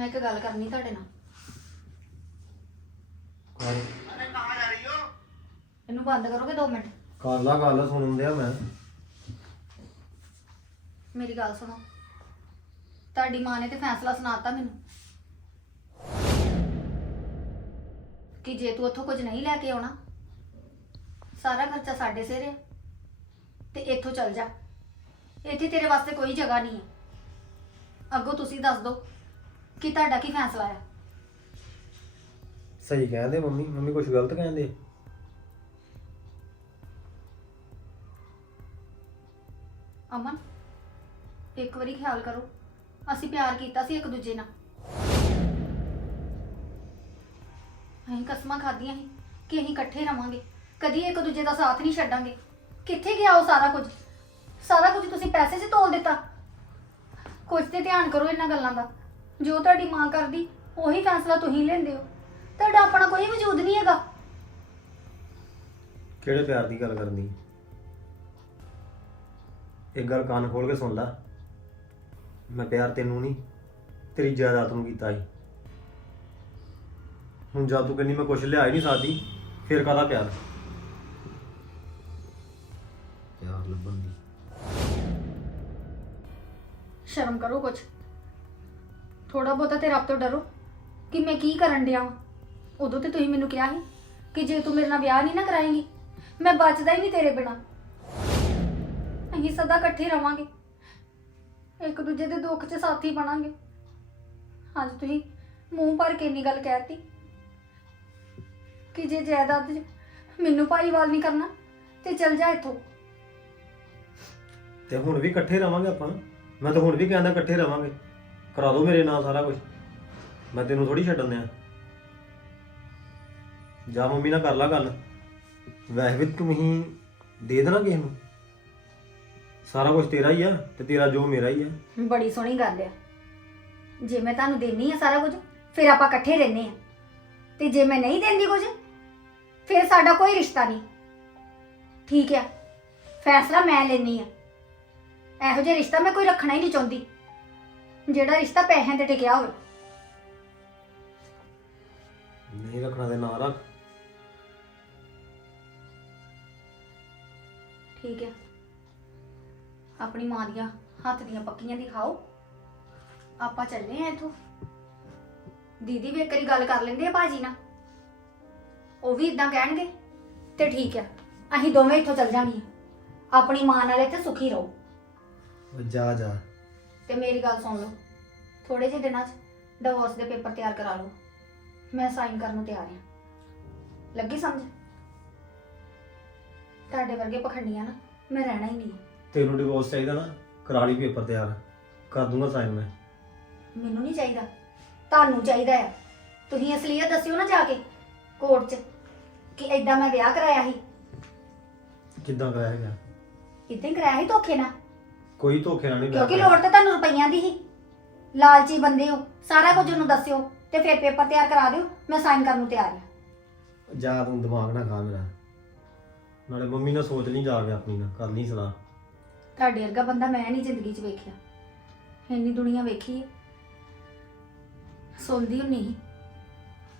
ਮੈਂ ਇੱਕ ਗੱਲ ਕਰਨੀ ਤੁਹਾਡੇ ਨਾਲ। ਕਰ ਇਹਨੂੰ ਬੰਦ ਕਰੋਗੇ 2 ਮਿੰਟ? ਕਰ ਲਾ ਗੱਲ ਸੁਣਨ ਦਿਆ ਮੈਂ। ਮੇਰੀ ਗੱਲ ਸੁਣੋ। ਤੁਹਾਡੀ ਮਾਂ ਨੇ ਤੇ ਫੈਸਲਾ ਸੁਣਾਤਾ ਮੈਨੂੰ। ਕਿ ਜੇ ਤੂੰ ਉੱਥੋਂ ਕੁਝ ਨਹੀਂ ਲੈ ਕੇ ਆਉਣਾ ਸਾਰਾ ਖਰਚਾ ਸਾਡੇ ਸਿਰ ਹੈ ਤੇ ਇੱਥੋਂ ਚੱਲ ਜਾ। ਇੱਥੇ ਤੇਰੇ ਵਾਸਤੇ ਕੋਈ ਜਗ੍ਹਾ ਨਹੀਂ ਹੈ ਅੱਗੋਂ ਤੁਸੀਂ ਦੱਸ ਦਿਓ ਕਿ ਤੁਹਾਡਾ ਕੀ ਫੈਸਲਾ ਹੈ ਸਹੀ ਕਹਿੰਦੇ ਮੰਮੀ ਮੰਮੀ ਕੁਝ ਗਲਤ ਕਹਿੰਦੇ ਅਮਨ ਇੱਕ ਵਾਰੀ ਖਿਆਲ ਕਰੋ ਅਸੀਂ ਪਿਆਰ ਕੀਤਾ ਸੀ ਇੱਕ ਦੂਜੇ ਨਾਲ। ਅਸੀਂ ਕਸਮਾਂ ਖਾਧੀਆਂ ਸੀ ਕਿ ਅਸੀਂ ਇਕੱਠੇ ਰਵਾਂਗੇ ਕਦੀ ਇੱਕ ਦੂਜੇ ਦਾ ਸਾਥ ਨਹੀਂ ਛੱਡਾਂਗੇ। ਕਿੱਥੇ ਗਿਆ ਉਹ ਸਾਰਾ ਕੁਝ? ਸਾਰਾ ਕੁਝ ਤੁਸੀਂ ਪੈਸੇ 'ਚ ਤੋਲ ਦਿੱਤਾ। ਕੁਝ ਤੇ ਧਿਆਨ ਕਰੋ ਇਹਨਾਂ ਗੱਲਾਂ ਦਾ। ਜੋ ਤੁਹਾਡੀ ਮਾਂ ਕਰਦੀ ਉਹੀ ਫੈਸਲਾ ਤੁਸੀਂ ਲੈਂਦੇ ਹੋ। ਤੁਹਾਡਾ ਆਪਣਾ ਕੋਈ ਵਜੂਦ ਨਹੀਂ ਹੈਗਾ। ਕਿਹੜੇ ਪਿਆਰ ਦੀ ਗੱਲ ਕਰਨੀ? ਇੱਕ ਗੱਲ ਕੰਨ ਖੋਲ ਕੇ ਸੁਣ ਲੈ। ਮੈਂ ਪਿਆਰ ਤੈਨੂੰ ਨਹੀਂ ਤੇਰੀ ਜਾਇਦਾਦ ਨੂੰ ਕੀਤਾ ਸੀ। ਹੁਣ ਜਦ ਤੂੰ ਕਹਿੰਦੀ ਮੈਂ ਕੁਝ ਲਿਆ ਹੀ ਨਹੀਂ ਸਕਦੀ ਫਿਰ ਕਾਹਦਾ ਪਿਆਰ? ਪਿਆਰ ਲੱਭਣ ਦੀ। ਸ਼ਰਮ ਕਰੋ ਕੁਝ ਥੋੜਾ ਬਹੁਤਾ ਤੇ ਰੱਬ ਤੋਂ ਡਰੋ ਕਿ ਮੈਂ ਕੀ ਕਰਨ ਡਿਆ ਵਾਂ। ਉਦੋਂ ਤੇ ਤੁਸੀਂ ਮੈਨੂੰ ਕਿਹਾ ਸੀ ਕਿ ਜੇ ਤੂੰ ਮੇਰੇ ਨਾਲ ਵਿਆਹ ਨਹੀਂ ਨਾ ਕਰਾਏਂਗੀ, ਮੈਂ ਬਚਦਾ ਹੀ ਨਹੀਂ ਤੇਰੇ ਬਿਨਾ। ਅਸੀਂ ਸਦਾ ਇਕੱਠੇ ਰਵਾਂਗੇ। ਇੱਕ ਦੂਜੇ ਦੇ ਦੁੱਖ 'ਚ ਸਾਥੀ ਬਣਾਂਗੇ। ਅੱਜ ਤੁਸੀਂ ਮੂੰਹ ਭਰ ਕੇ ਇੰਨੀ ਗੱਲ ਕਹਿਤੀ ਕਿ ਜੇ ਜਾਇਦਾਦ 'ਚ ਮੈਨੂੰ ਭਾਈਵਾਲ ਨਹੀਂ ਕਰਨਾ, ਤੇ ਚਲ ਜਾ ਇੱਥੋਂ। ਤੇ ਹੁਣ ਵੀ ਇਕੱਠੇ ਰਵਾਂਗੇ ਆਪਾਂ? ਮੈਂ ਤਾਂ ਹੁਣ ਵੀ ਕਹਿੰਦਾ ਇਕੱਠੇ ਰਵਾਂਗੇ। ਕਰਾ ਦੋ ਮੇਰੇ ਨਾਲ ਸਾਰਾ ਕੁਝ ਮੈਂ ਤੈਨੂੰ ਥੋੜੀ ਛੱਡਣ ਦਿਆਂ। ਜਾ ਮੰਮੀ ਨਾਲ ਕਰ ਲਾ ਗੱਲ। ਵੈਸੇ ਵੀ ਤੂੰ ਹੀ ਦੇ ਦੇਣਾ ਕਿਸੇ ਨੂੰ। ਸਾਰਾ ਕੁਝ ਤੇਰਾ ਹੀ ਆ ਤੇ ਤੇਰਾ ਜੋ ਮੇਰਾ ਹੀ ਆ। ਬੜੀ ਸੋਹਣੀ ਗੱਲ ਆ। ਜੇ ਮੈਂ ਤੁਹਾਨੂੰ ਦੇਣੀ ਆ ਸਾਰਾ ਕੁਝ, ਫਿਰ ਆਪਾਂ ਇਕੱਠੇ ਰਹਿੰਦੇ ਆ। ਤੇ ਜੇ ਮੈਂ ਨਹੀਂ ਦਿੰਦੀ ਕੁਝ, ਫਿਰ ਸਾਡਾ ਕੋਈ ਰਿਸ਼ਤਾ ਨਹੀਂ। ਠੀਕ ਆ। ਫੈਸਲਾ ਮੈਂ ਲੈਣੀ ਆ। ਇਹੋ ਜਿਹਾ ਰਿਸ਼ਤਾ ਮੈਂ ਕੋਈ ਰੱਖਣਾ ਹੀ ਨਹੀਂ ਚਾਹੁੰਦੀ। ਜਿਹੜਾ ਰਿਸ਼ਤਾ ਪੈਸਿਆਂ ਤੇ ਟਿਕਿਆ ਹੋਵੇ। ਨਹੀਂ ਰੱਖਣਾ ਤੇ ਨਾ ਰੱਖ। ਠੀਕ ਹੈ ਆਪਣੀ ਮਾਂ ਦੀਆਂ ਹੱਥ ਦੀਆਂ ਪੱਕੀਆਂ ਦੀ ਖਾਓ ਆਪਾਂ ਚੱਲੇ ਆ ਇਥੋਂ। ਦੀਦੀ ਵੀ ਇੱਕ ਵਾਰੀ ਗੱਲ ਕਰ ਲੈਂਦੇ ਆ ਭਾਜੀ ਨਾਲ। ਉਹ ਵੀ ਇਦਾਂ ਕਹਿਣਗੇ ਤੇ ਠੀਕ ਹੈ ਅਸੀਂ ਦੋਵੇਂ ਇੱਥੋਂ ਚੱਲ ਜਾਣੀਆਂ। ਆਪਣੀ ਮਾਂ ਨਾਲ ਇੱਥੇ ਸੁਖੀ ਰਹੋ। ਜਾ ਜਾ। ਤੇ ਮੇਰੀ ਗੱਲ ਸੁਣ ਲਓ। ਥੋੜੇ ਜਿਹੇ ਦਿਨਾਂ 'ਚ ਡਿਵੋਰਸ ਦੇ ਪੇਪਰ ਤਿਆਰ ਕਰਾ ਲਓ। ਮੈਂ ਸਾਈਨ ਕਰਨ ਨੂੰ ਤਿਆਰ ਹਾਂ। ਲੱਗੀ ਸਮਝ? ਤੁਹਾਡੇ ਵਰਗੇ ਪਖੰਡੀਆਂ ਨਾ ਮੈਂ ਰਹਿਣਾ ਹੀ ਨਹੀਂ। ਤੈਨੂੰ ਡਿਵੋਰਸ ਚਾਹੀਦਾ ਨਾ ਕਰਾ ਲਈ ਪੇਪਰ ਤਿਆਰ। ਕਰ ਦੂੰਗਾ ਸਾਈਨ ਮੈਂ। ਮੈਨੂੰ ਨਹੀਂ ਚਾਹੀਦਾ। ਤੁਹਾਨੂੰ ਚਾਹੀਦਾ ਹੈ ਤੁਸੀਂ ਅਸਲੀਅਤ ਦੱਸਿਓ ਨਾ ਜਾ ਕੇ ਕੋਰਟ 'ਚ ਕਿ ਐਦਾਂ ਮੈਂ ਵਿਆਹ ਕਰਾਇਆ ਸੀ। ਕਿੱਦਾਂ ਕਰਾਇਆ ਗਿਆ? ਇਦਾਂ ਹੀ ਕਰਾਇਆ ਸੀ ਧੋਖੇ ਨਾਲ। ਕੋਈ ਧੋਖੇ ਨਾਲ ਨਹੀਂ ਕਿਉਂਕਿ। ਲੋੜ ਤਾਂ ਤੁਹਾਨੂੰ ਰੁਪਈਆਂ ਦੀ ਹੀ। ਲਾਲਚੀ ਬੰਦੇ ਹੋ। ਸਾਰਾ ਕੁਝ ਉਹਨੂੰ ਦੱਸਿਓ ਤੇ ਫਿਰ ਪੇਪਰ ਤਿਆਰ ਕਰਾ ਦਿਓ। ਮੈਂ ਸਾਈਨ ਕਰਨ ਨੂੰ ਤਿਆਰ ਹਾਂ। ਜਾ ਤੂੰ ਦਿਮਾਗ ਨਾ ਖਾ ਮੇਰਾ। ਨਾਲੇ ਮੰਮੀ ਨਾਲ ਸੋਚ ਲਈ ਜਾ ਕੇ ਆਪਣੀ ਨਾਲ। ਕਰ ਲਈ ਸਲਾਹ। ਤੁਹਾਡੇ ਵਰਗਾ ਬੰਦਾ ਮੈਂ ਨਹੀਂ ਜ਼ਿੰਦਗੀ 'ਚ ਵੇਖਿਆ। ਇੰਨੀ ਦੁਨੀਆ ਵੇਖੀ ਹੈ। ਸੁਣਦੀ ਹੁੰਨੀ ਸੀ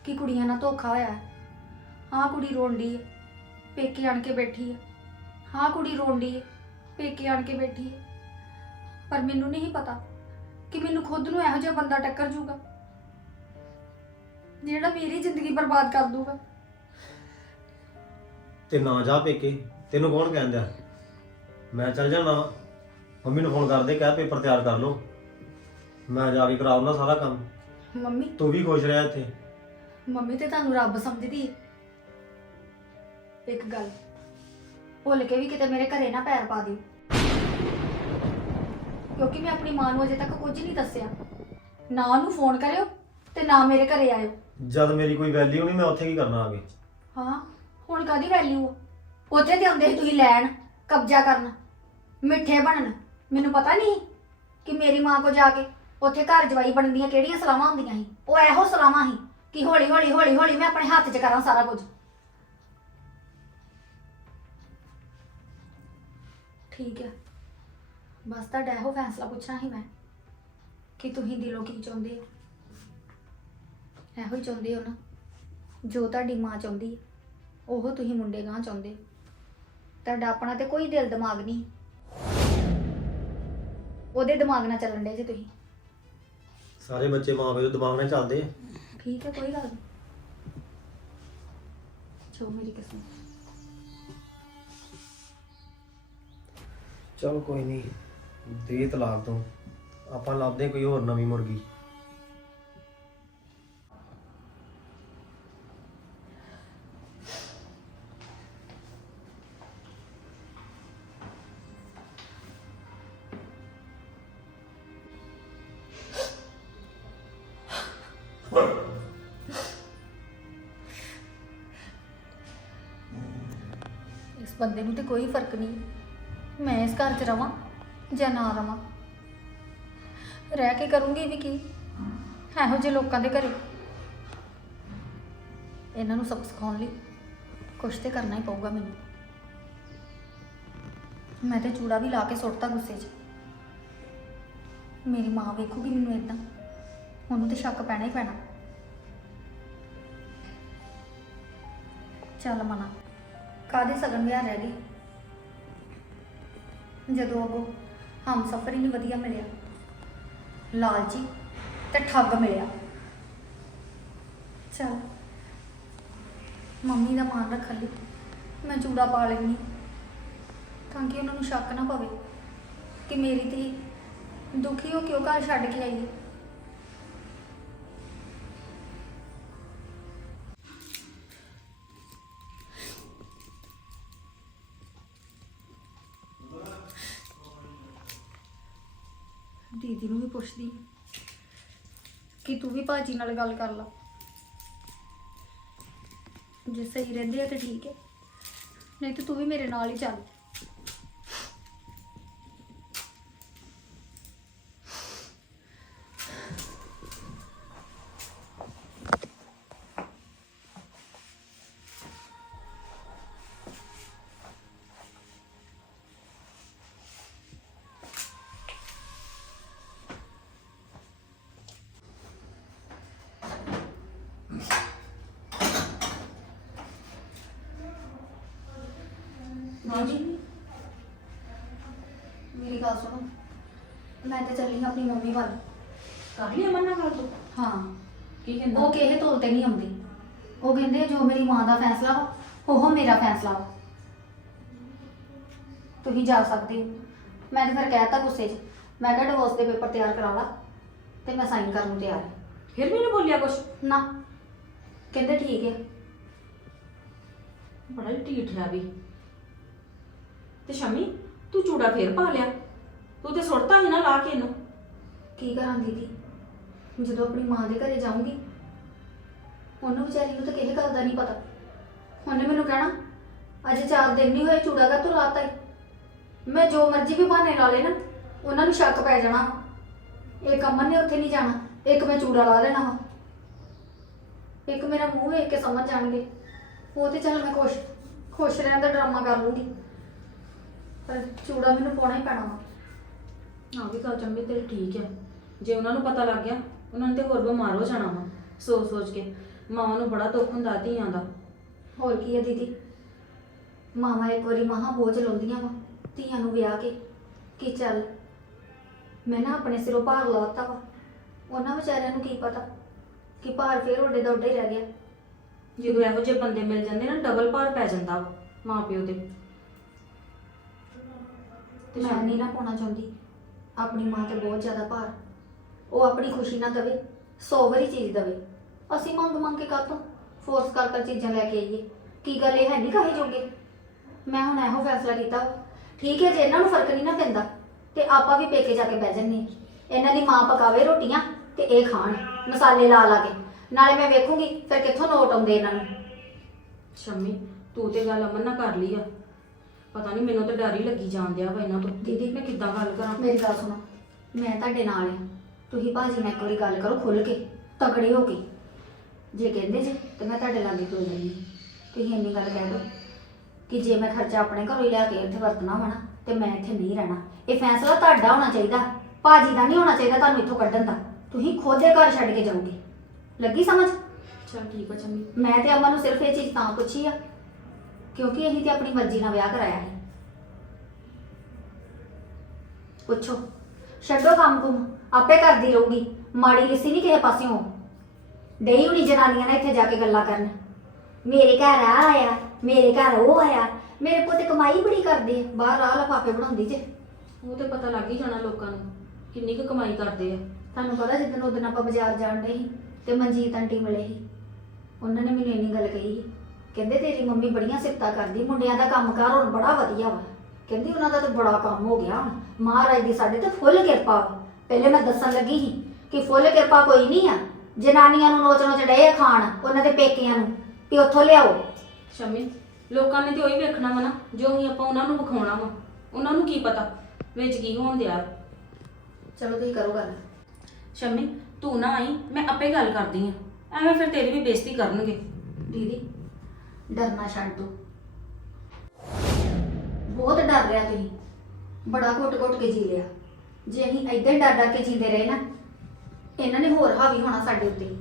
ਕਿ ਕੁੜੀਆਂ ਨਾਲ ਧੋਖਾ ਹੋਇਆ ਹੈ। ਹਾਂ ਕੁੜੀ ਰੋਂਦੀ ਹੈ। ਪੇਕੇ ਆਣ ਕੇ ਬੈਠੀ ਹੈ। ਹਾਂ ਕੁੜੀ ਰੋਂਦੀ ਹੈ। ਪੇਕੇ ਆਣ ਕੇ ਬੈਠੀ ਹੈ। ਪਰ ਮੈਨੂੰ ਨਹੀਂ ਪਤਾ ਕਿ ਮੈਨੂੰ ਖੁਦ ਨੂੰ ਇਹੋ ਜਿਹਾ ਬੰਦਾ ਟੱਕਰ ਜੂਗਾ ਜਿਹੜਾ ਮੇਰੀ ਜ਼ਿੰਦਗੀ ਬਰਬਾਦ ਕਰ ਦੂਗਾ। ਤੇ ਨਾ ਜਾ ਪੇਕੇ ਤੈਨੂੰ ਕੌਣ ਕਹਿੰਦਾ ਮੈਂ ਚੱਲ ਜਾਣਾ। ਮੰਮੀ ਨੂੰ ਫੋਨ ਕਰਦੇ ਕਹਿ ਪੇਪਰ ਤਿਆਰ ਕਰ ਲਓ। ਮੈਂ ਜਾ ਕੇ ਕਰਾਉਣਾ ਸਾਰਾ ਕੰਮ। ਮੰਮੀ? ਤੂੰ ਵੀ ਖੁਸ਼ ਰਹਿ ਇੱਥੇ। ਮੰਮੀ ਤੇ ਤੁਹਾਨੂੰ ਰੱਬ ਸਮਝਦੀ ਹੈ ਇੱਕ ਗੱਲ ਭੁੱਲ ਕੇ ਵੀ ਕਿਤੇ ਮੇਰੇ ਘਰੇ ਨਾ ਪੈਰ ਪਾ ਦਿਓ। ਕਿਉਂਕਿ ਮੈਂ ਆਪਣੀ ਮਾਂ ਨੂੰ ਅਜੇ ਤੱਕ ਕੁਝ ਨਹੀਂ ਦੱਸਿਆ। ਨਾ ਉਹਨੂੰ ਫੋਨ ਕਰਿਓ ਤੇ ਨਾ ਮੇਰੇ ਘਰੇ ਆਇਓ। ਜਦ ਮੇਰੀ ਕੋਈ ਵੈਲਿਊ ਨਹੀਂ ਮੈਂ ਉੱਥੇ ਕੀ ਕਰਨਾ ਆ ਕੇ ਹਾਂ ਹੁਣ ਕਾਦੀ ਵੈਲਿਊ ਉੱਥੇ ਤੇ ਆਉਂਦੇ ਸੀ ਤੁਸੀਂ ਲੈਣ ਕਬਜ਼ਾ ਕਰਨ ਮਿੱਠੇ ਬਣਨ। ਮੈਨੂੰ ਪਤਾ ਨਹੀਂ ਕਿ ਮੇਰੀ ਮਾਂ ਕੋ ਜਾ ਕੇ ਉੱਥੇ ਘਰ ਜਵਾਈ ਬਣਨ ਦੀਆਂ ਕਿਹੜੀਆਂ ਸਲਾਹਾਂ ਹੁੰਦੀਆਂ ਸੀ। ਉਹ ਇਹੋ ਸਲਾਹਾਂ ਸੀ ਕਿ ਹੌਲੀ ਹੌਲੀ ਹੌਲੀ ਹੌਲੀ ਮੈਂ ਆਪਣੇ ਹੱਥ 'ਚ ਕਰਾਂ ਸਾਰਾ ਕੁਝ। ਠੀਕ ਹੈ ਬਸ ਤੁਹਾਡਾ ਇਹੋ ਫੈਸਲਾ ਪੁੱਛਣਾ ਸੀ ਮੈਂ ਕਿ ਤੁਸੀਂ ਦਿਲੋਂ ਕੀ ਚਾਹੁੰਦੇ ਹੋ? ਇਹੋ ਹੀ ਚਾਹੁੰਦੇ ਹੋ ਨਾ ਜੋ ਤੁਹਾਡੀ ਮਾਂ ਚਾਹੁੰਦੀ ਹੈ ਉਹ ਤੁਸੀਂ ਮੁੰਡੇ ਗਾਂ ਚਾਹੁੰਦੇ ਹੋ। ਤੁਹਾਡਾ ਆਪਣਾ ਤੇ ਕੋਈ ਦਿਲ ਦਿਮਾਗ ਨਹੀਂ। ਉਹਦੇ ਦਿਮਾਗ ਨਾਲ ਚੱਲਣ ਦੇ ਜੇ ਤੁਸੀਂ। ਸਾਰੇ ਬੱਚੇ ਮਾਂ ਪਿਓ ਦੇ ਦਿਮਾਗ ਨਾਲ ਚੱਲਦੇ ਆ। ਠੀਕ ਹੈ ਕੋਈ ਗੱਲ ਨਹੀਂ। ਜੋ ਮੇਰੀ ਕਿਸਮਤ। ਚਲ ਕੋਈ ਨਹੀਂ। ਦੇ ਤਲਾਕ ਤੋਂ ਆਪਾਂ ਲੱਭਦੇ ਕੋਈ ਹੋਰ ਨਵੀਂ ਮੁਰਗੀ। ਇਸ ਬੰਦੇ ਨੂੰ ਤੇ ਕੋਈ ਫ਼ਰਕ ਨਹੀਂ। ਮੈਂ ਇਸ ਘਰ 'ਚ ਰਵਾਂ। ਜਾਂ ਨਾ ਰਵਾਂ। ਰਹਿ ਕੇ ਕਰੂੰਗੀ ਵੀ ਕੀ? ਇਹੋ ਜਿਹੇ ਲੋਕਾਂ ਦੇ ਘਰੇ। ਇਹਨਾਂ ਨੂੰ ਸਭ ਸਿਖਾਉਣ ਲਈ ਕੁਛ ਤੇ ਕਰਨਾ ਹੀ ਪਊਗਾ ਮੈਨੂੰ। ਮੈਂ ਤੇ ਚੂੜਾ ਵੀ ਲਾ ਕੇ ਸੁੱਟਤਾ ਗੁੱਸੇ 'ਚ। ਮੇਰੀ ਮਾਂ ਵੇਖੂਗੀ ਮੈਨੂੰ ਇਦਾਂ ਉਹਨੂੰ ਤੇ ਸ਼ੱਕ ਪੈਣਾ ਹੀ ਪੈਣਾ। ਚੱਲ ਮਨਾ। ਕਾਦੇ ਸਗਨ ਵਿਆਹ ਰਹਿ ਗਈ? ਜਦੋਂ ਅੱਗੋਂ ਹਮ ਸਫਰ ਹੀ ਨਹੀਂ ਵਧੀਆ ਮਿਲਿਆ। ਲਾਲਚੀ ਤੇ ਠੱਗ ਮਿਲਿਆ। ਚਲ, ਮੰਮੀ ਦਾ ਮਾਨ ਰੱਖਣ ਲਈ ਮੈਂ ਚੂੜਾ ਪਾ ਲੈਣੀ ਤਾਂ ਕਿ ਉਹਨਾਂ ਨੂੰ ਸ਼ੱਕ ਨਾ ਪਵੇ ਕਿ ਮੇਰੀ ਧੀ ਦੁਖੀ ਹੋ ਕਿਉਂ ਘਰ ਛੱਡ ਕੇ ਆਈ ਹੈ। ਦੀਦੀ ਨੂੰ ਵੀ ਪੁੱਛਦੀ ਹਾਂ ਕਿ ਤੂੰ ਵੀ ਭਾਜੀ ਨਾਲ ਗੱਲ ਕਰ ਲਾ। ਜੇ ਸਹੀ ਰਹਿੰਦੇ ਆ ਤਾਂ ਠੀਕ ਹੈ। ਨਹੀਂ ਤਾਂ ਤੂੰ ਵੀ ਮੇਰੇ ਨਾਲ ਹੀ ਚੱਲ। ਮੈਂ ਤੇ ਚੱਲੀ ਹਾਂ ਆਪਣੀ ਮੰਮੀ ਵੱਲ। ਕਰ ਲਈ ਅਮਨ ਨਾਲ ਗੱਲ ਤੂੰ? ਹਾਂ। ਕੀ ਕਹਿੰਦਾ? ਉਹ ਕਿਸੇ ਤੋਲ ਤੇ ਨਹੀਂ ਆਉਂਦੀ। ਉਹ ਕਹਿੰਦੇ ਜੋ ਮੇਰੀ ਮਾਂ ਦਾ ਫੈਸਲਾ ਵਾ ਉਹ ਮੇਰਾ ਫੈਸਲਾ ਵਾ। ਤੁਸੀਂ ਜਾ ਸਕਦੇ ਹੋ। ਮੈਂ ਤੇ ਫਿਰ ਕਹਿਤਾ ਗੁੱਸੇ 'ਚ। ਮੈਂ ਕਿਹਾ ਡਿਵੋਰਸ ਦੇ ਪੇਪਰ ਤਿਆਰ ਕਰਾ ਲਾ ਤੇ ਮੈਂ ਸਾਈਨ ਕਰਨ ਨੂੰ ਤਿਆਰ ਹਾਂ। ਫਿਰ ਵੀ ਨਹੀਂ ਬੋਲਿਆ ਕੁਛ? ਨਾ। ਕਹਿੰਦੇ ਠੀਕ ਹੈ ਬੜਾ ਹੀ ਢੀਠ ਹੈ ਵੀ। ਤੇ ਸ਼ਮੀ ਤੂੰ ਚੂੜਾ ਫੇਰ ਪਾ ਲਿਆ। ਤੂੰ ਤੇ ਸੁੱਟਤਾ ਹੀ ਨਾ ਲਾ ਕੇ ਇਹਨੂੰ। ਕੀ ਕਰਾਂ ਦੀਦੀ? ਜਦੋਂ ਆਪਣੀ ਮਾਂ ਦੇ ਘਰੇ ਜਾਊਂਗੀ, ਉਹਨੂੰ ਵਿਚਾਰੀ ਨੂੰ ਤਾਂ ਕਿਸੇ ਗੱਲ ਦਾ ਨਹੀਂ ਪਤਾ। ਉਹਨੇ ਮੈਨੂੰ ਕਹਿਣਾ, ਅਜੇ ਚਾਰ ਦਿਨ ਨਹੀਂ ਹੋਏ, ਚੂੜਾ ਦਾ ਤੂੰ ਲਾਤਾ ਈ। ਮੈਂ ਜੋ ਮਰਜ਼ੀ ਵੀ ਬਹਾਨੇ ਲਾ ਲੈ ਨਾ, ਉਹਨਾਂ ਨੂੰ ਸ਼ੱਕ ਪੈ ਜਾਣਾ ਇੱਕ ਅਮਨ ਨੇ ਉੱਥੇ ਨਹੀਂ ਜਾਣਾ, ਇੱਕ ਮੈਂ ਚੂੜਾ ਲਾ ਲੈਣਾ ਵਾ। ਇੱਕ ਮੇਰਾ ਮੂੰਹ ਵੇਖ ਕੇ ਸਮਝ ਜਾਣਗੇ। ਉਹ ਤੇ ਚੱਲ ਮੈਂ ਖੁਸ਼ ਖੁਸ਼ ਰਹਿਣ ਦਾ ਡਰਾਮਾ ਕਰ ਲੂੰਗੀ। ਪਰ ਚੂੜਾ ਮੈਨੂੰ ਪਾਉਣਾ ਹੀ ਪੈਣਾ ਵਾ। ਹਾਂ ਵੀ ਗੱਲ ਚੰਗੀ ਤੇਰੀ ਠੀਕ ਹੈ। ਜੇ ਉਹਨਾਂ ਨੂੰ ਪਤਾ ਲੱਗ ਗਿਆ ਉਹਨਾਂ ਨੇ ਤੇ ਹੋਰ ਬਿਮਾਰ ਹੋ ਜਾਣਾ ਵਾ ਸੋਚ ਸੋਚ ਕੇ। ਮਾਵਾਂ ਨੂੰ ਬੜਾ ਦੁੱਖ ਹੁੰਦਾ ਧੀਆਂ ਦਾ। ਹੋਰ ਕੀ ਹੈ ਦੀਦੀ? ਮਾਵਾਂ ਇੱਕ ਵਾਰੀ ਮਹਾ ਬੋਝ ਲਾਉਂਦੀਆਂ ਵਾ ਧੀਆਂ ਨੂੰ ਵਿਆਹ ਕੇ ਕਿ ਚੱਲ ਮੈਂ ਨਾ ਆਪਣੇ ਸਿਰੋਂ ਭਾਰ ਲਾਤਾ ਵਾ। ਉਹਨਾਂ ਵਿਚਾਰਿਆਂ ਨੂੰ ਕੀ ਪਤਾ ਕਿ ਭਾਰ ਫੇਰ ਉੱਡੇ ਦਾ ਉੱਡਾ ਹੀ ਰਹਿ ਗਿਆ। ਜਦੋਂ ਇਹੋ ਜਿਹੇ ਬੰਦੇ ਮਿਲ ਜਾਂਦੇ ਨਾ ਡਬਲ ਭਾਰ ਪੈ ਜਾਂਦਾ ਵਾ ਮਾਂ ਪਿਓ ਤੇ ਤੇ। ਮੈਂ ਨਹੀਂ ਨਾ ਪਾਉਣਾ ਚਾਹੁੰਦੀ। ਆਪਣੀ ਮਾਂ ਤੇ ਬਹੁਤ ਜ਼ਿਆਦਾ ਭਾਰ। ਉਹ ਆਪਣੀ ਖੁਸ਼ੀ ਨਾ ਦਵੇ, ਸੌ ਵਾਰੀ ਚੀਜ਼ ਦਵੇ। ਅਸੀਂ ਮੰਗ ਮੰਗ ਕੇ ਕਾਤੋਂ ਫੋਰਸ ਕਰ ਕਰ ਚੀਜ਼ਾਂ ਲੈ ਕੇ ਆਈਏ? ਕੀ ਗੱਲ ਇਹ ਹੈ ਨਹੀਂ ਕਹੇ ਜੋਗੇ? ਮੈਂ ਹੁਣ ਇਹੋ ਫੈਸਲਾ ਕੀਤਾ ਠੀਕ ਹੈ, ਜੇ ਇਹਨਾਂ ਨੂੰ ਫ਼ਰਕ ਨਹੀਂ ਨਾ ਪੈਂਦਾ, ਤੇ ਆਪਾਂ ਵੀ ਪੇਕੇ ਜਾ ਕੇ ਬਹਿ ਜੰਨੇ ਇਹਨਾਂ ਦੀ ਮਾਂ ਪਕਾਵੇ ਰੋਟੀਆਂ ਤੇ ਇਹ ਖਾਣ, ਮਸਾਲੇ ਲਾ ਲਾ ਕੇ। ਨਾਲੇ ਮੈਂ ਵੇਖੂੰਗੀ ਫਿਰ ਕਿੱਥੋਂ ਨੋਟ ਆਉਂਦੇ ਇਹਨਾਂ ਨੂੰ। ਸ਼ੰਮੀ, ਤੂੰ ਤੇ ਗੱਲ ਅਮਨ ਨਾਲ ਕਰ ਲਈ ਆ। ਪਤਾ ਨਹੀਂ ਮੈਨੂੰ ਤਾਂ ਡਰ ਹੀ ਲੱਗੀ ਜਾਂਦਿਆ ਵਾ ਇਹਨਾਂ ਤੋਂ ਦੀਦੀ, ਮੈਂ ਕਿੱਦਾਂ ਗੱਲ ਕਰਾਂ? ਮੇਰੀ ਗੱਲ ਸੁਣੋ ਮੈਂ ਤੁਹਾਡੇ ਨਾਲ ਆ। ਤੁਸੀਂ ਭਾਜੀ ਨਾਲ ਇੱਕ ਵਾਰੀ ਗੱਲ ਕਰੋ ਖੁੱਲ ਕੇ ਤਗੜੇ ਹੋ ਕੇ। ਜੇ ਕਹਿੰਦੇ ਜੇ ਤੇ ਮੈਂ ਤੁਹਾਡੇ ਲਾਗੇ ਖਲੋ ਹਾਂ। ਤੁਸੀਂ ਇੰਨੀ ਗੱਲ ਕਹਿ ਦਿਓ ਕਿ ਜੇ ਮੈਂ ਖਰਚਾ ਆਪਣੇ ਘਰੋਂ ਹੀ ਲਿਆ ਕੇ ਇੱਥੇ ਵਰਤਣਾ ਵਾ ਨਾ ਤੇ ਮੈਂ ਇੱਥੇ ਨਹੀਂ ਰਹਿਣਾ। ਇਹ ਫੈਸਲਾ ਤੁਹਾਡਾ ਹੋਣਾ ਚਾਹੀਦਾ। ਭਾਜੀ ਦਾ ਨਹੀਂ ਹੋਣਾ ਚਾਹੀਦਾ ਤੁਹਾਨੂੰ ਇੱਥੋਂ ਕੱਢਣ ਦਾ। ਤੁਸੀਂ ਖੁਦ ਦੇ ਘਰ ਛੱਡ ਕੇ ਜਾਓਗੇ। ਲੱਗੀ ਸਮਝ? ਚਲ ਠੀਕ ਆ ਚੰਮੀ ਮੈਂ ਤੇ ਅਮਨ ਨੂੰ ਸਿਰਫ ਇਹ ਚੀਜ਼ ਤਾਂ ਪੁੱਛੀ ਆ ਕਿਉਂਕਿ ਅਸੀਂ ਤੇ ਆਪਣੀ ਮਰਜ਼ੀ ਨਾਲ ਵਿਆਹ ਕਰਾਇਆ ਹੈ ਪੁੱਛੋ ਛੱਡੋ ਕੰਮ ਕੁਮ ਆਪੇ ਕਰਦੀ ਰਹੂਗੀ। ਮਾੜੀ ਲਿਸੀ ਨਹੀਂ ਕਿਸੇ ਪਾਸਿਓਂ। ਡਈ ਹੁਣੀ ਜਨਾਨੀਆਂ ਨੇ ਇੱਥੇ ਜਾ ਕੇ ਗੱਲਾਂ ਕਰਨ। ਮੇਰੇ ਘਰ ਆ ਆਇਆ ਮੇਰੇ ਘਰ ਉਹ ਆਇਆ ਮੇਰੇ ਪੁੱਤ ਕਮਾਈ ਬੜੀ ਕਰਦੇ ਆ ਬਾਹਰ ਆ ਲਫਾਫੇ ਬਣਾਉਂਦੀ ਜੇ। ਉਹ ਤੇ ਪਤਾ ਲੱਗ ਹੀ ਜਾਣਾ ਲੋਕਾਂ ਨੂੰ ਕਿੰਨੀ ਕੁ ਕਮਾਈ ਕਰਦੇ ਆ। ਤੁਹਾਨੂੰ ਪਤਾ ਜਿੱਦਣ ਉਦੋਂ ਆਪਾਂ ਬਾਜ਼ਾਰ ਜਾਣ ਡਏ ਸੀ ਤੇ ਮਨਜੀਤ ਆਂਟੀ ਮਿਲੇ ਸੀ। ਉਹਨਾਂ ਨੇ ਮੈਨੂੰ ਇੰਨੀ ਗੱਲ ਕਹੀ ਸੀ। ਕਹਿੰਦੇ ਤੇਰੀ ਮੰਮੀ ਬੜੀਆਂ ਸਿਫਤਾਂ ਕਰਦੀ ਮੁੰਡਿਆਂ ਦਾ ਕੰਮਕਾਰ ਹੁਣ ਬੜਾ ਵਧੀਆ ਵਾ। ਕਹਿੰਦੀ ਉਹਨਾਂ ਦਾ ਤਾਂ ਬੜਾ ਕੰਮ ਹੋ ਗਿਆ ਹੁਣ। ਮਹਾਰਾਜ ਦੀ ਸਾਡੇ ਤੇ ਫੁੱਲ ਕਿਰਪਾ ਵਾ। ਪਹਿਲੇ ਮੈਂ ਦੱਸਣ ਲੱਗੀ ਸੀ ਕਿ ਫੁੱਲ ਕਿਰਪਾ ਕੋਈ ਨਹੀਂ ਆ। ਜਨਾਨੀਆਂ ਨੂੰ ਨੋਚ ਨੋਚ ਡਏ ਆ ਖਾਣ ਉਹਨਾਂ ਦੇ ਪੇਕਿਆਂ ਨੂੰ। ਵੀ ਉੱਥੋਂ ਲਿਆਓ। ਸ਼ਮੀ ਲੋਕਾਂ ਨੇ ਤੇ ਉਹੀ ਵੇਖਣਾ ਵਾ ਨਾ ਜੋ ਹੀ ਆਪਾਂ ਉਹਨਾਂ ਨੂੰ ਵਿਖਾਉਣਾ ਵਾ। ਉਹਨਾਂ ਨੂੰ ਕੀ ਪਤਾ ਵਿੱਚ ਕੀ ਹੋਣ ਦਿਆ। ਚਲੋ ਤੁਸੀਂ ਕਰੋ ਗੱਲ। ਸ਼ਮੀ ਤੂੰ ਨਾ ਆਈ ਮੈਂ ਆਪੇ ਗੱਲ ਕਰਦੀ ਆ। ਐਵੇਂ ਫਿਰ ਤੇਰੀ ਵੀ ਬੇਇੱਜ਼ਤੀ ਕਰਨਗੇ। ਦੀਦੀ ਡਰਨਾ ਛੱਡ ਦੋ। ਬਹੁਤ ਡਰ ਰਿਹਾ ਤੁਸੀਂ। ਬੜਾ ਘੁੱਟ-ਘੁੱਟ ਕੇ ਜੀ ਲਿਆ। ਜੇ ਅਸੀਂ ਏਦਾਂ ਹੀ ਡਰ-ਡਰ ਕੇ ਜੀਂਦੇ ਰਹੇ ਨਾ, ਇਹਨਾਂ ਨੇ ਹੋਰ ਹਾਵੀ ਹੋਣਾ ਸਾਡੇ ਉੱਤੇ।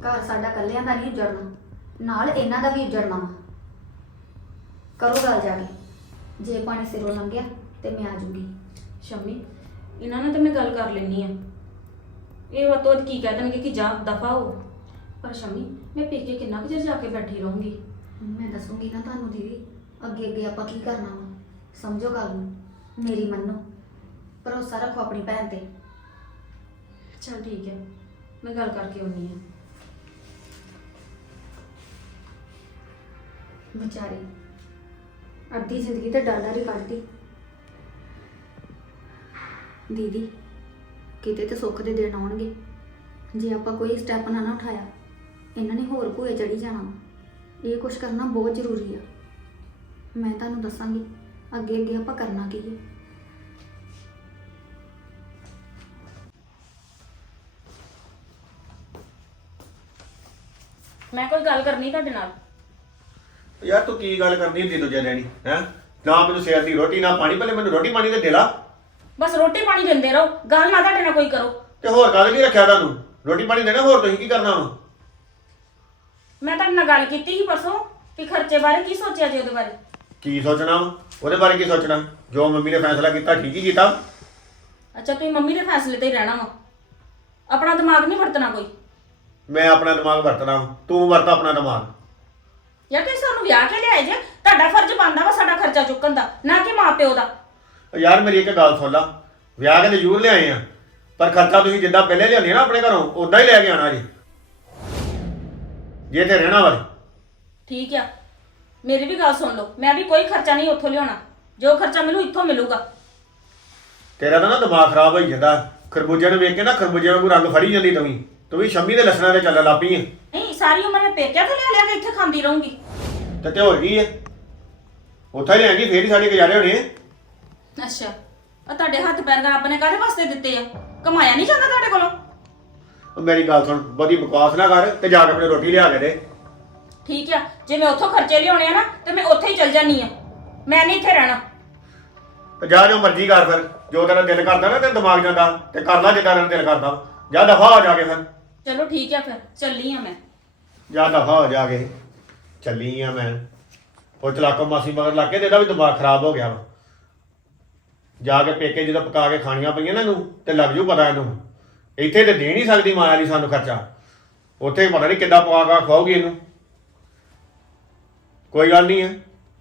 ਘਰ ਸਾਡਾ ਇਕੱਲਿਆਂ ਦਾ ਨਹੀਂ ਉਜੜਨਾ, ਨਾਲ ਇਹਨਾਂ ਦਾ ਵੀ ਉਜੜਨਾ ਵਾ। ਕਰੋ ਗੱਲ ਜਾ ਕੇ। ਜੇ ਪਾਣੀ ਸਿਰੋਂ ਲੰਘਿਆ ਤੇ ਮੈਂ ਆ ਜੂਗੀ ਸ਼ਮੀ, ਇਹਨਾਂ ਨਾਲ ਤਾਂ ਮੈਂ ਗੱਲ ਕਰ ਲੈਣੀ ਆ ਇਹ ਵਾਤੋਂ ਕੀ ਕਹਿ ਦੇਣਗੇ ਕਿ ਜਾ, ਦਫਾ ਹੋ। ਪਰ ਸ਼ਮੀ, ਮੈਂ ਪੇਕੇ ਕਿੰਨਾ ਕੁ ਚਿਰ ਜਾ ਕੇ ਬੈਠੀ ਰਹੂੰਗੀ? ਮੈਂ ਦੱਸੂਗੀ ਨਾ ਤੁਹਾਨੂੰ ਦੀਦੀ ਅੱਗੇ ਅੱਗੇ ਆਪਾਂ ਕੀ ਕਰਨਾ ਵਾ? ਸਮਝੋ ਗੱਲ ਨੂੰ ਮੇਰੀ ਮੰਨੋ ਭਰੋਸਾ ਰੱਖੋ ਆਪਣੀ ਭੈਣ ਤੇ। ਚਲ ਠੀਕ ਹੈ ਮੈਂ ਗੱਲ ਕਰਕੇ ਆਉਣੀ ਆ ਵਿਚਾਰੀ ਅੱਧੀ ਜ਼ਿੰਦਗੀ ਤੇ ਡਰ ਹੀ ਕੱਢਦੀ। ਦੀਦੀ ਕਿਤੇ ਤੇ ਸੁੱਖ ਦੇ ਦਿਨ ਆਉਣਗੇ। ਜੇ ਆਪਾਂ ਕੋਈ ਸਟੈਪ ਨਾ ਨਾ ਉਠਾਇਆ ਇਹਨਾਂ ਨੇ ਹੋਰ ਭੂਏ ਚੜੀ ਜਾਣਾ। ਇਹ ਕੁਝ ਕਰਨਾ ਬਹੁਤ ਜ਼ਰੂਰੀ ਆ। ਮੈਂ ਤੁਹਾਨੂੰ ਦੱਸਾਂਗੀ ਅੱਗੇ ਅੱਗੇ ਆਪਾਂ ਕਰਨਾ ਕੀ ਹੈ ਮੈਂ ਕੋਈ ਗੱਲ ਕਰਨੀ ਤੁਹਾਡੇ ਨਾਲ? ਯਾਰ ਤੂੰ ਕੀ ਗੱਲ ਕਰਦੀ ਹੁੰਦੀ ਦੂਜੇ ਹੀ ਹੈ? ਨਾ ਮੈਨੂੰ ਸਿਰ ਦੀ ਰੋਟੀ ਨਾ ਪਾਣੀ ਪਹਿਲੇ ਮੈਨੂੰ ਰੋਟੀ ਪਾਣੀ ਤੇ ਦੇ ਲਾ। ਬਸ ਰੋਟੀ ਪਾਣੀ ਦਿੰਦੇ ਰਹੋ ਗੱਲ ਨਾ ਤੁਹਾਡੇ ਨਾਲ ਕੋਈ ਕਰੋ। ਤੇ ਹੋਰ ਗੱਲ ਕੀ ਰੱਖਿਆ ਤੁਹਾਨੂੰ? ਰੋਟੀ ਪਾਣੀ ਦੇਣਾ ਹੋਰ ਤੁਸੀਂ ਕੀ ਕਰਨਾ ਵਾ? ਮੈਂ ਤੁਹਾਡੇ ਨਾਲ ਗੱਲ ਕੀਤੀ ਸੀ ਪਰਸੋਂ ਕਿ ਖਰਚੇ ਬਾਰੇ ਕੀ ਸੋਚਿਆ ਜੀ ਉਹਦੇ ਬਾਰੇ? ਕੀ ਸੋਚਣਾ? ਉਹਦੇ ਬਾਰੇ ਕੀ ਸੋਚਣਾ? ਜੋ ਮੰਮੀ ਨੇ ਫੈਸਲਾ ਕੀਤਾ ਠੀਕ ਹੀ ਕੀਤਾ। ਅੱਛਾ ਤੁਸੀਂ ਮੰਮੀ ਦੇ ਫੈਸਲੇ ਤੇ ਹੀ ਰਹਿਣਾ ਵਾ। ਆਪਣਾ ਦਿਮਾਗ ਨਹੀਂ ਵਰਤਣਾ ਕੋਈ? ਮੈਂ ਆਪਣਾ ਦਿਮਾਗ ਵਰਤਣਾ ਤੂੰ ਵਰਤ ਆਪਣਾ ਦਿਮਾਗ। ਯਾਰ ਤੁਸੀਂ ਸਾਨੂੰ ਵਿਆਹ ਕੇ ਲਿਆਏ ਜੇ। ਤੁਹਾਡਾ ਫਰਜ਼ ਬਣਦਾ ਵਾ ਸਾਡਾ ਖਰਚਾ ਚੁੱਕਣ ਦਾ ਨਾ ਕਿ ਮਾਪਿਓ ਦਾ। ਉਹ ਯਾਰ ਮੇਰੀ ਇੱਕ ਗੱਲ ਸੁਣ ਲਾ। ਵਿਆਹ ਕੇ ਤੇ ਜ਼ਰੂਰ ਲਿਆਏ ਆ। ਪਰ ਖਰਚਾ ਤੁਸੀਂ ਜਿੱਦਾਂ ਪਹਿਲੇ ਲਿਆਉਂਦੇ ਨਾ ਆਪਣੇ ਘਰੋਂ ਉਦਾਂ ਹੀ ਲੈ ਕੇ ਆਣਾ ਜੀ। ਜੇ ਤੇ ਰਹਿਣਾ ਵਾ ਤੇ। ਠੀਕ ਆ। ਮੇਰੀ ਵੀ ਗੱਲ ਸੁਣ ਲਓ। ਮੈਂ ਵੀ ਕੋਈ ਖਰਚਾ ਨਹੀਂ ਉੱਥੋਂ ਲਿਆਉਣਾ। ਜੋ ਖਰਚਾ ਮੈਨੂੰ ਇੱਥੋਂ ਮਿਲੂਗਾ। ਤੇਰਾ ਤਾਂ ਨਾ ਦਿਮਾਗ ਖਰਾਬ ਹੋਈ ਜਾਂਦਾ। ਖਰਬੂਜੇ ਨੂੰ ਵੇਖ ਕੇ ਨਾ ਖਰਬੂਜੇ ਵਾਂਗੂ ਰੰਗ ਫੜੀ ਜਾਂਦੀ ਤੂੰ ਵੀ। ਤੂੰ ਵੀ ਸ਼ੰਮੀ ਦੇ ਲੱਛਣਾਂ ਤੇ ਚੱਲਣ ਲੱਗ ਪਈ ਆਂ। ਨਹੀਂ ਸਾਰੀ ਉਮਰ ਮੈਂ ਪੇਕਿਆਂ ਤੋਂ ਲਿਆ ਲਿਆ ਕੇ ਇੱਥੇ ਖਾਂਦੀ ਰਹੂੰਗੀ। ਤੇ ਤੇ ਹੋਰ ਕੀ ਹੈ ਉੱਥੇ ਲਿਆਂਗੀ ਫੇਰ ਹੀ ਸਾਡੇ ਗੁਜ਼ਾਰੇ ਹੋਣੇ ਆ। ਅੱਛਾ। ਆ ਤੁਹਾਡੇ ਹੱਥ ਪੈਰ ਰੱਬ ਨੇ ਕਾਹਦੇ ਵਾਸਤੇ ਦਿੱਤੇ ਆ? ਕਮਾਇਆ ਨਹੀਂ ਜਾਂਦਾ ਤੁਹਾਡੇ ਕੋਲੋਂ? ਉਹ ਮੇਰੀ ਗੱਲ ਸੁਣ ਬਹੁਤੀ ਬਕਵਾਸ ਨਾ ਕਰ ਤੇ ਜਾ ਕੇ ਆਪਣੀ ਰੋਟੀ ਲਿਆ ਕੇ ਦੇ। ਠੀਕ ਆ ਜੇ ਮੈਂ ਉੱਥੋਂ ਖਰਚੇ ਲਿਆਉਣੇ ਆ ਨਾ ਤੇ ਮੈਂ ਉੱਥੇ ਹੀ ਚਲ ਜਾਨੀ ਆ। ਮੈਂ ਨਹੀਂ ਇੱਥੇ ਰਹਿਣਾ। ਤੇ ਜਾ ਜੋ ਮਰਜ਼ੀ ਕਰ ਫਿਰ ਜੋ ਤੇਰਾ ਦਿਲ ਕਰਦਾ ਨਾ ਤੇ ਦਿਮਾਗ ਜਾਂਦਾ ਤੇ ਕਰ ਲੈ ਜਿੱਦਾਂ ਤੇਰਾ ਦਿਲ ਕਰਦਾ। ਜਾ ਦਫਾ ਹੋ ਜਾ ਕੇ ਫਿਰ। ਚਲੋ ਠੀਕ ਆ ਫਿਰ ਚੱਲੀ ਆ ਮੈਂ। ਜਾ ਦਫਾ ਹੋ ਜਾ ਕੇ। ਚੱਲੀ ਆ ਮੈਂ। ਉਹ ਚਲਾਕੋ ਮਾਸੀ ਮਗਰ ਲੱਗ ਕੇ ਤੇ ਇਹਦਾ ਵੀ ਦਿਮਾਗ ਖਰਾਬ ਹੋ ਗਿਆ ਵਾ। ਜਾ ਕੇ ਪੇਕੇ ਜਦੋਂ ਪਕਾ ਕੇ ਖਾਣੀਆਂ ਪਈਆਂ ਨਾ ਇਹਨੂੰ ਤੇ ਲੱਗ ਜੂ ਪਤਾ ਇਹਨੂੰ। ਇੱਥੇ ਤੇ ਦੇ ਨਹੀਂ ਸਕਦੀ ਮਾਇਆ ਲਈ ਸਾਨੂੰ ਖਰਚਾ। ਉੱਥੇ ਪਤਾ ਨਹੀਂ ਕਿੱਦਾਂ ਪਵਾ ਕੇ ਖਵਾਉਗੀ ਇਹਨੂੰ। ਕੋਈ ਗੱਲ ਨਹੀਂ ਹੈ।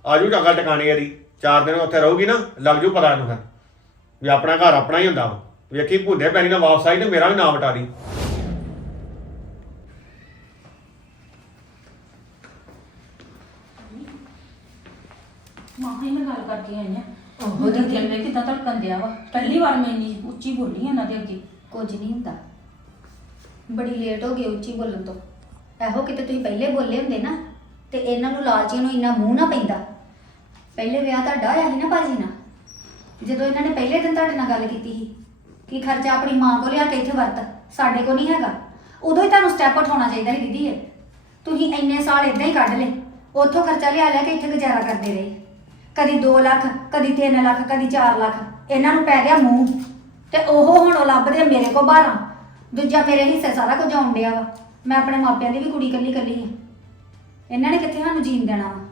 ਆਜੂ ਟਕਾ ਟਿਕਾਣੇ ਇਹਦੀ ਚਾਰ ਦਿਨ ਉੱਥੇ ਰਹੂਗੀ ਨਾ ਲੱਗ ਜੂ ਪਤਾ ਇਹਨੂੰ ਫਿਰ। ਵੀ ਆਪਣਾ ਘਰ ਆਪਣਾ ਹੀ ਹੁੰਦਾ ਵਾ। ਵੇਖੀ ਭੁੱਦੇ ਪੈਣੀ ਨਾਲ ਵਾਪਸ ਆਈ ਤੇ ਮੇਰਾ ਵੀ ਨਾਮ ਹਟਾ ਦੀ। ਮਾਂ ਹੀ ਮੈਂ ਗੱਲ ਕਰਕੇ ਆਈ ਆ ਉਹਦੇ ਦਿਲ ਵਿੱਚ ਕਿਦਾਂ ਧੜਕਣ ਦਿਆ ਵਾ? ਪਹਿਲੀ ਵਾਰ ਮੈਂ ਇੰਨੀ ਉੱਚੀ ਬੋਲੀ ਇਹਨਾਂ ਦੇ ਅੱਗੇ। ਕੁਝ ਨਹੀਂ ਹੁੰਦਾ। ਬੜੀ ਲੇਟ ਹੋ ਗਈ ਉੱਚੀ ਬੋਲਣ ਤੋਂ। ਇਹੋ ਕਿਤੇ ਤੁਸੀਂ ਪਹਿਲੇ ਬੋਲੇ ਹੁੰਦੇ ਨਾ, ਤੇ ਇਹਨਾਂ ਨੂੰ ਲਾਲਚੀਆਂ ਨੂੰ ਇੰਨਾ ਮੂੰਹ ਨਾ ਪੈਂਦਾ। ਪਹਿਲੇ ਵਿਆਹ ਤੁਹਾਡਾ ਹੋਇਆ ਸੀ ਨਾ ਭਾਜੀ ਨਾਲ? ਜਦੋਂ ਇਹਨਾਂ ਨੇ ਪਹਿਲੇ ਦਿਨ ਤੁਹਾਡੇ ਨਾਲ ਗੱਲ ਕੀਤੀ ਸੀ, ਕਿ ਖਰਚਾ ਆਪਣੀ ਮਾਂ ਕੋਲ ਲਿਆ ਕੇ ਇੱਥੇ ਵਰਤ, ਸਾਡੇ ਕੋਲ ਨਹੀਂ ਹੈਗਾ, ਉਦੋਂ ਹੀ ਤੁਹਾਨੂੰ ਸਟੈਪ ਉਠਾਉਣਾ ਚਾਹੀਦਾ ਸੀ ਦੀਦੀ ਇਹ। ਤੁਸੀਂ ਇੰਨੇ ਸਾਲ ਇਦਾਂ ਹੀ ਕੱਢ ਲਏ, ਉੱਥੋਂ ਖਰਚਾ ਲਿਆ ਲਿਆ ਕੇ ਇੱਥੇ ਗੁਜ਼ਾਰਾ ਕਰਦੇ ਰਹੇ। ਕਦੀ 2 ਲੱਖ, ਕਦੀ 3 ਲੱਖ, ਕਦੀ 4 ਲੱਖ, ਇਹਨਾਂ ਨੂੰ ਪੈ ਗਿਆ ਮੂੰਹ। ਤੇ ਉਹ ਹੁਣ ਉਹ ਲੱਭਦੇ ਮੇਰੇ ਕੋ ਬਾਹਰਾਂ। ਦੂਜਾ ਮੇਰੇ ਹਿੱਸੇ ਸਾਰਾ ਕੁਝ ਆਉਣ ਡਿਆ ਵਾ। ਮੈਂ ਆਪਣੇ ਮਾਪਿਆਂ ਦੀ ਵੀ ਕੁੜੀ ਕੱਲੀ ਕੱਲੀ ਆ। ਇਹਨਾਂ ਨੇ ਕਿੱਥੇ ਸਾਨੂੰ ਜੀਣ ਦੇਣਾ ਵਾ?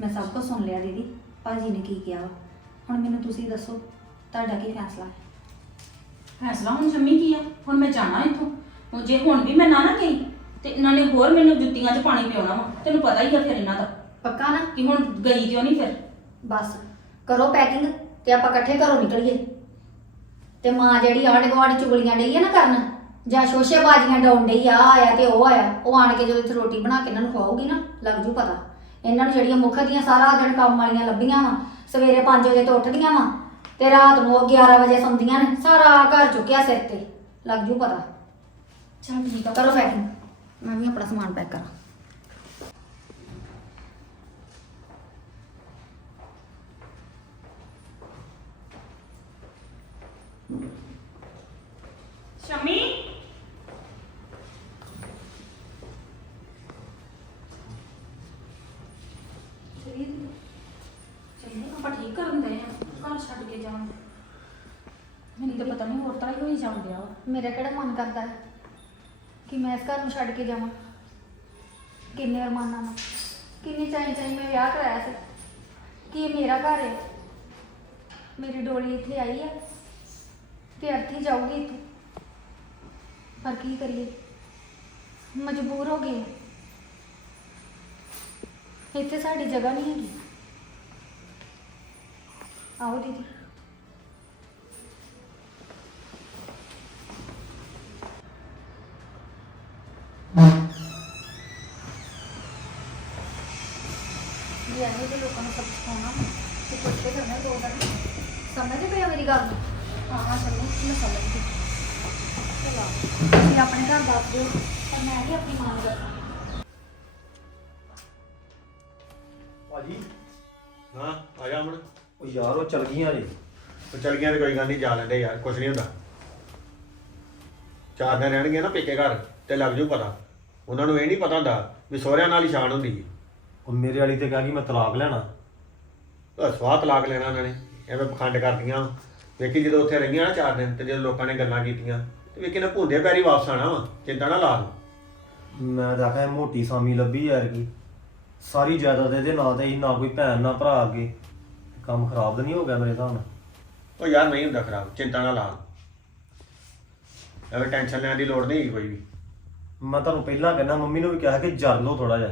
ਮੈਂ ਸਭ ਕੁਝ ਸੁਣ ਲਿਆ ਦੀਦੀ। ਭਾਜੀ ਨੇ ਕੀ ਕਿਹਾ ਵਾ? ਹੁਣ ਮੈਨੂੰ ਤੁਸੀਂ ਦੱਸੋ ਤੁਹਾਡਾ ਕੀ ਫੈਸਲਾ ਹੈ? ਫੈਸਲਾ ਹੁਣ ਸ਼ਮੀ ਕੀ ਆ? ਹੁਣ ਮੈਂ ਜਾਣਾ ਇੱਥੋਂ। ਹੁਣ ਜੇ ਹੁਣ ਵੀ ਮੈਂ ਨਾ ਨਾ ਗਈ ਤੇ ਇਹਨਾਂ ਨੇ ਹੋਰ ਮੈਨੂੰ ਜੁੱਤੀਆਂ 'ਚ ਪਾਣੀ ਪਿਉਣਾ ਵਾ। ਤੈਨੂੰ ਪਤਾ ਹੀ ਆ ਫਿਰ ਇਹਨਾਂ ਦਾ। ਪੱਕਾ ਨਾ? ਕਿ ਹੁਣ ਗਈ ਕਿਉਂ ਨਹੀਂ ਫਿਰ? ਬਸ ਕਰੋ ਪੈਕਿੰਗ ਤੇ ਆਪਾਂ ਇਕੱਠੇ ਘਰੋਂ ਨਿਕਲੀਏ। ਤੇ ਮਾਂ ਜਿਹੜੀ ਆਂਢ ਗੁਆਂਢ ਚੁਗਲੀਆਂ ਡਈ ਆ ਨਾ ਕਰਨ ਜਾਂ ਸ਼ੋਸ਼ੇ ਬਾਜੀਆਂ ਡਾਉਣ ਡਈ ਆ ਆਹ ਆਇਆ ਤੇ ਉਹ ਆਇਆ ਉਹ ਆਣ ਕੇ ਜਦੋਂ ਇੱਥੇ ਰੋਟੀ ਬਣਾ ਕੇ ਇਹਨਾਂ ਨੂੰ ਖਵਾਉਗੀ ਨਾ ਲੱਗ ਜੂ ਪਤਾ। ਇਹਨਾਂ ਨੂੰ ਜਿਹੜੀਆਂ ਮੁੱਖ ਦੀਆਂ ਸਾਰਾ ਦਿਨ ਕੰਮ ਵਾਲੀਆਂ ਲੱਭੀਆਂ ਵਾ ਸਵੇਰੇ 5 ਵਜੇ ਤੋਂ ਉੱਠਦੀਆਂ ਵਾ ਤੇ ਰਾਤ ਨੂੰ ਉਹ 11 ਵਜੇ ਸੌਂਦੀਆਂ ਨੇ ਸਾਰਾ ਘਰ ਚੁੱਕਿਆ ਸਿਰ ਤੇ ਲੱਗ ਜੂ ਪਤਾ। ਚਲ ਠੀਕ ਆ। ਕਰੋ ਪੈਕਿੰਗ ਮੈਂ ਵੀ ਆਪਣਾ ਸਮਾਨ ਪੈਕ ਕਰਾਂ। ਸ਼ਮੀ? ਚੰਨੇ ਆਪਾਂ ਠੀਕ ਕਰਨ ਦੇ ਆ। ਘਰ ਛੱਡ ਕੇ ਜਾਣ। ਮੈਨੂੰ ਤਾਂ ਪਤਾ ਨਹੀਂ ਹੋਰ ਤਰ੍ਹਾਂ ਹੀ ਹੋਈ ਜਾਣ ਡਿਆ ਵਾ। ਮੇਰਾ ਕਿਹੜਾ ਮਨ ਕਰਦਾ ਹੈ ਕਿ ਮੈਂ ਇਸ ਘਰ ਨੂੰ ਛੱਡ ਕੇ ਜਾਵਾਂ? ਕਿੰਨੇ ਅਰਮਾਨਾਂ ਨਾਲ ਕਿੰਨੀ ਚਾਈ ਚਾਈ ਮੈਂ ਵਿਆਹ ਕਰਾਇਆ ਸੀ? ਕਿ ਇਹ ਮੇਰਾ ਘਰ ਹੈ? ਮੇਰੀ ਡੋਲੀ ਇੱਥੇ ਆਈ ਹੈ? ਤੇ ਅਰਥੀ ਜਾਊਗੀ ਇੱਥੋਂ। ਪਰ ਕੀ ਕਰੀਏ? ਮਜਬੂਰ ਹੋ ਗਏ ਇੱਥੇ ਸਾਡੀ ਜਗ੍ਹਾ ਨਹੀਂ ਹੈਗੀ। ਆਓ ਦੀਦੀ। ਮੈਂ ਸਮਝ ਗਈ। ਚਲੋ ਤੁਸੀਂ ਆਪਣੇ ਘਰ ਦੱਸ ਦਿਓ ਪਰ ਮੈਂ ਵੀ ਆਪਣੀ ਮਾਂ ਨੂੰ ਦੱਸਾਂ। ਭਾਜੀ। ਹਾਂ ਆ ਜਾ ਅਮਨ ਉਹ ਯਾਰ ਉਹ ਚਲ ਗਈਆਂ ਜੀ। ਉਹ ਚੱਲ ਗਿਆ ਤੇ ਕੋਈ ਗੱਲ ਨਹੀਂ ਜਾ ਲੈਂਦੇ ਯਾਰ ਕੁਛ ਨਹੀਂ ਹੁੰਦਾ। ਚਾਰ ਦਿਨ ਰਹਿਣਗੇ ਨਾ ਪੇਕੇ ਘਰ ਤੇ ਲੱਗ ਜੂ ਪਤਾ। ਉਹਨਾਂ ਨੂੰ ਇਹ ਨਹੀਂ ਪਤਾ ਹੁੰਦਾ ਵੀ ਸਹੁਰਿਆਂ ਨਾਲ ਹੀ ਸ਼ਾਨ ਹੁੰਦੀ ਹੈ ਉਹ ਮੇਰੇ ਵਾਲੀ ਤੇ ਕਹਾ ਕਿ ਮੈਂ ਤਲਾਕ ਲੈਣਾ। ਉਹ ਸਵਾਹ ਤਲਾਕ ਲੈਣਾ ਉਹਨਾਂ ਨੇ ਐਵੇਂ ਪਖੰਡ ਕਰਦੀਆਂ। ਵੇਖੀ ਜਦੋਂ ਉੱਥੇ ਰਹੀਆਂ ਨਾ ਚਾਰ ਦਿਨ ਤੇ ਜਦੋਂ ਲੋਕਾਂ ਨੇ ਗੱਲਾਂ ਕੀਤੀਆਂ ਤੇ ਵੇਖੀ ਨਾ ਭੁੰਦੇ ਪੈਰੀ ਵਾਪਸ ਆਣਾ ਵਾ ਚਿੰਤਾ ਨਾ ਲਾ ਮੈਂ ਤਾਂ ਆਖਿਆ ਮੋਟੀ ਸਾਮੀ ਲੱਭੀ ਯਾਰ ਕੀ। ਸਾਰੀ ਜਾਇਦਾਦ ਇਹਦੇ ਨਾਂ ਤੇ ਹੀ ਨਾ ਕੋਈ ਭੈਣ ਨਾ ਭਰਾ ਅੱਗੇ। ਕੰਮ ਖਰਾਬ ਤਾਂ ਨਹੀਂ ਹੋ ਗਿਆ ਮੇਰੇ ਹਿਸਾਬ ਨਾਲ? ਉਹ ਯਾਰ ਨਹੀਂ ਹੁੰਦਾ ਖਰਾਬ ਚਿੰਤਾ ਨਾ ਲਾ ਐਵੇਂ ਟੈਨਸ਼ਨ ਲੈਣ ਦੀ ਲੋੜ ਨਹੀਂ ਕੋਈ ਵੀ। ਮੈਂ ਤੁਹਾਨੂੰ ਪਹਿਲਾਂ ਕਹਿੰਦਾ ਮੰਮੀ ਨੂੰ ਵੀ ਕਿਹਾ ਕਿ ਜਰ ਲਓ ਥੋੜਾ ਜਿਹਾ।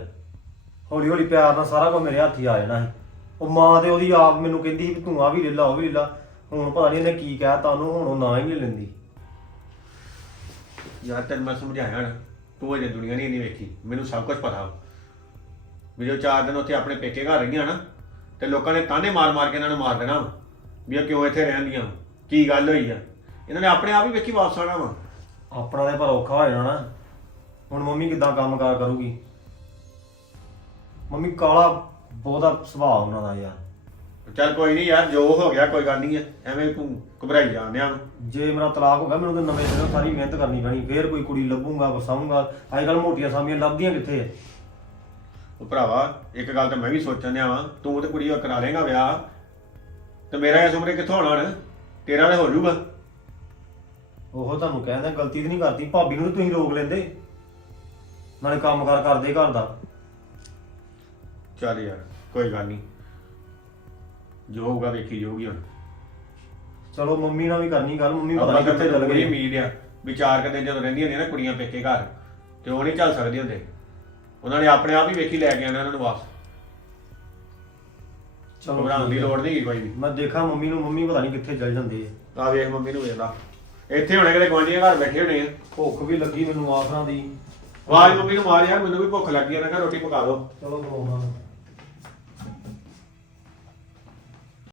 ਹੌਲੀ ਹੌਲੀ ਪਿਆਰ ਨਾਲ ਸਾਰਾ ਕੁਝ ਮੇਰੇ ਹੱਥ ਹੀ ਆ ਜਾਣਾ ਹੈ ਉਹ ਮਾਂ ਤੇ ਉਹਦੀ ਆਪ ਮੈਨੂੰ ਕਹਿੰਦੀ ਸੀ ਵੀ ਤੂੰ ਆ ਵੀ ਲੈ ਲਾ ਉਹ ਵੀ ਲੈ ਲਾ। ਹੁਣ ਪਤਾ ਨਹੀਂ ਇਹਨੇ ਕੀ ਕਹਿਤਾ ਉਹਨੂੰ ਹੁਣ ਉਹ ਨਾ ਹੀ ਨਹੀਂ ਲੈਂਦੀ ਯਾਰ ਤੈਨੂੰ ਮੈਂ ਸਮਝਾਇਆ ਨਾ ਤੂੰ ਅਜੇ ਦੁਨੀਆ ਨਹੀਂ ਇੰਨੀ ਵੇਖੀ ਮੈਨੂੰ ਸਭ ਕੁਝ ਪਤਾ ਵਾ। ਵੀ ਜੋ ਚਾਰ ਦਿਨ ਉੱਥੇ ਆਪਣੇ ਪੇਕੇ ਘਰ ਰਹੀਆਂ ਨਾ ਤੇ ਲੋਕਾਂ ਨੇ ਤਾਨੇ ਮਾਰ ਮਾਰ ਕੇ ਇਹਨਾਂ ਨੂੰ ਮਾਰ ਦੇਣਾ ਵਾ। ਵੀ ਇਹ ਕਿਉਂ ਇੱਥੇ ਰਹਿੰਦੀਆਂ ਵਾ? ਕੀ ਗੱਲ ਹੋਈ ਆ ਇਹਨਾਂ ਨੇ ਆਪਣੇ ਆਪ ਹੀ ਵੇਖੀ ਵਾਪਸ ਆਣਾ ਵਾ ਆਪਣਾ ਤੇ ਪਰ ਔਖਾ ਹੋ ਜਾਣਾ ਨਾ ਹੁਣ ਮੰਮੀ ਕਿੱਦਾਂ ਕੰਮਕਾਰ ਕਰੂਗੀ ਮੰਮੀ ਕਾਲਾ ਬਹੁਤਾ ਸੁਭਾਅ ਉਹਨਾਂ ਦਾ ਯਾਰ ਚੱਲ ਕੋਈ ਨਹੀਂ ਯਾਰ ਜੋ ਹੋ ਗਿਆ ਕੋਈ ਗੱਲ ਨਹੀਂ ਹੈ ਐਵੇਂ ਤੂੰ ਘਬਰਾਈ ਜਾਂਦਿਆ ਵਾ ਜੇ ਮੇਰਾ ਤਲਾਕ ਹੋ ਗਿਆ ਮੈਨੂੰ ਤਾਂ ਨਵੇਂ ਸਿਰੋਂ ਸਾਰੀ ਮਿਹਨਤ ਕਰਨੀ ਪੈਣੀ। ਫੇਰ ਕੋਈ ਕੁੜੀ ਲੱਭੂਗਾ ਵਸਾਊਂਗਾ। ਅੱਜ ਕੱਲ ਮੋਟੀਆਂ ਸਾਮੀਆਂ ਲੱਭਦੀਆਂ ਕਿੱਥੇ ਐ ਉਹ ਭਰਾਵਾ ਇੱਕ ਗੱਲ ਤਾਂ ਮੈਂ ਵੀ ਸੋਚਣ ਡਿਆ ਵਾਂ। ਤੂੰ ਤੇ ਕੁੜੀ ਉਹ ਕਰਾ ਲੇਗਾ ਵਿਆਹ। ਤੇ ਮੇਰਾ ਇਸ ਉਮਰੇ ਕਿੱਥੋਂ ਹੋਣਾ ਹਣ? ਤੇਰਾ ਤੇ ਹੋ ਜਾਊਗਾ। ਉਹ ਤੁਹਾਨੂੰ ਕਹਿੰਦਾ ਗਲਤੀ ਤੇ ਨਹੀਂ ਕਰਦੀ। ਭਾਬੀ ਨੂੰ ਤਾਂ ਤੁਸੀਂ ਰੋਕ ਲੈਂਦੇ। ਨਾਲੇ ਕੰਮਕਾਰ ਕਰਦੇ ਘਰ ਦਾ। ਚੱਲ ਯਾਰ ਕੋਈ ਗੱਲ ਨਹੀਂ। ਜੋ ਹੋਊਗਾ ਵੇਖੀ ਜਾਊਗੀ ਹੁਣ। ਚਲੋ ਮੰਮੀ ਨਾਲ ਵੀ ਕਰਨੀ ਗੱਲ ਮੰਮੀ ਪਤਾ ਆਪਾਂ ਨਹੀਂ ਤਾਂ ਕਿੱਥੇ ਚਲ ਗਈ ਉਮੀਦ ਆ ਵੀ ਚਾਰ ਕੁ ਦਿਨ ਜਦੋਂ ਰਹਿੰਦੀਆਂ ਨੇ ਨਾ ਕੁੜੀਆਂ ਪੇਕੇ ਘਰ ਤੇ ਉਹ ਨਹੀਂ ਚੱਲ ਸਕਦੇ ਹੁੰਦੇ। ਉਹਨਾਂ ਨੇ ਆਪਣੇ ਆਪ ਹੀ ਵੇਖੀ ਲੈ ਕੇ ਆਣਾ ਉਹਨਾਂ ਨੂੰ ਵਾਪਸ। ਚਲੋ ਘਬਰਾਉਣ ਦੀ। ਲੋੜ ਨਹੀਂ ਗੀ ਕੋਈ ਵੀ। ਮੈਂ ਦੇਖਾਂ ਮੰਮੀ ਨੂੰ ਮੰਮੀ ਪਤਾ ਨਹੀਂ ਕਿੱਥੇ ਚਲ ਜਾਂਦੇ ਆ। ਆ ਵੇਖ ਮੰਮੀ ਨੂੰ ਵੇਖਦਾ। ਇੱਥੇ ਹੋਣੇ ਕਿਤੇ ਗੁਆਂਢੀਆਂ ਘਰ ਬੈਠੇ ਹੋਣੇ ਆ। ਭੁੱਖ ਵੀ ਲੱਗੀ ਮੈਨੂੰ ਆਖਰਾਂ ਦੀ। ਆਵਾਜ਼ ਮੰਮੀ ਨੂੰ ਮਾਰ ਯਾਰ ਮੈਨੂੰ ਵੀ ਭੁੱਖ ਲੱਗੀ ਆ ਨਾ ਘਰ ਰੋਟੀ ਪਕਾ ਦਿਓ ਚਲੋ ਬਣਾਉਣਾ।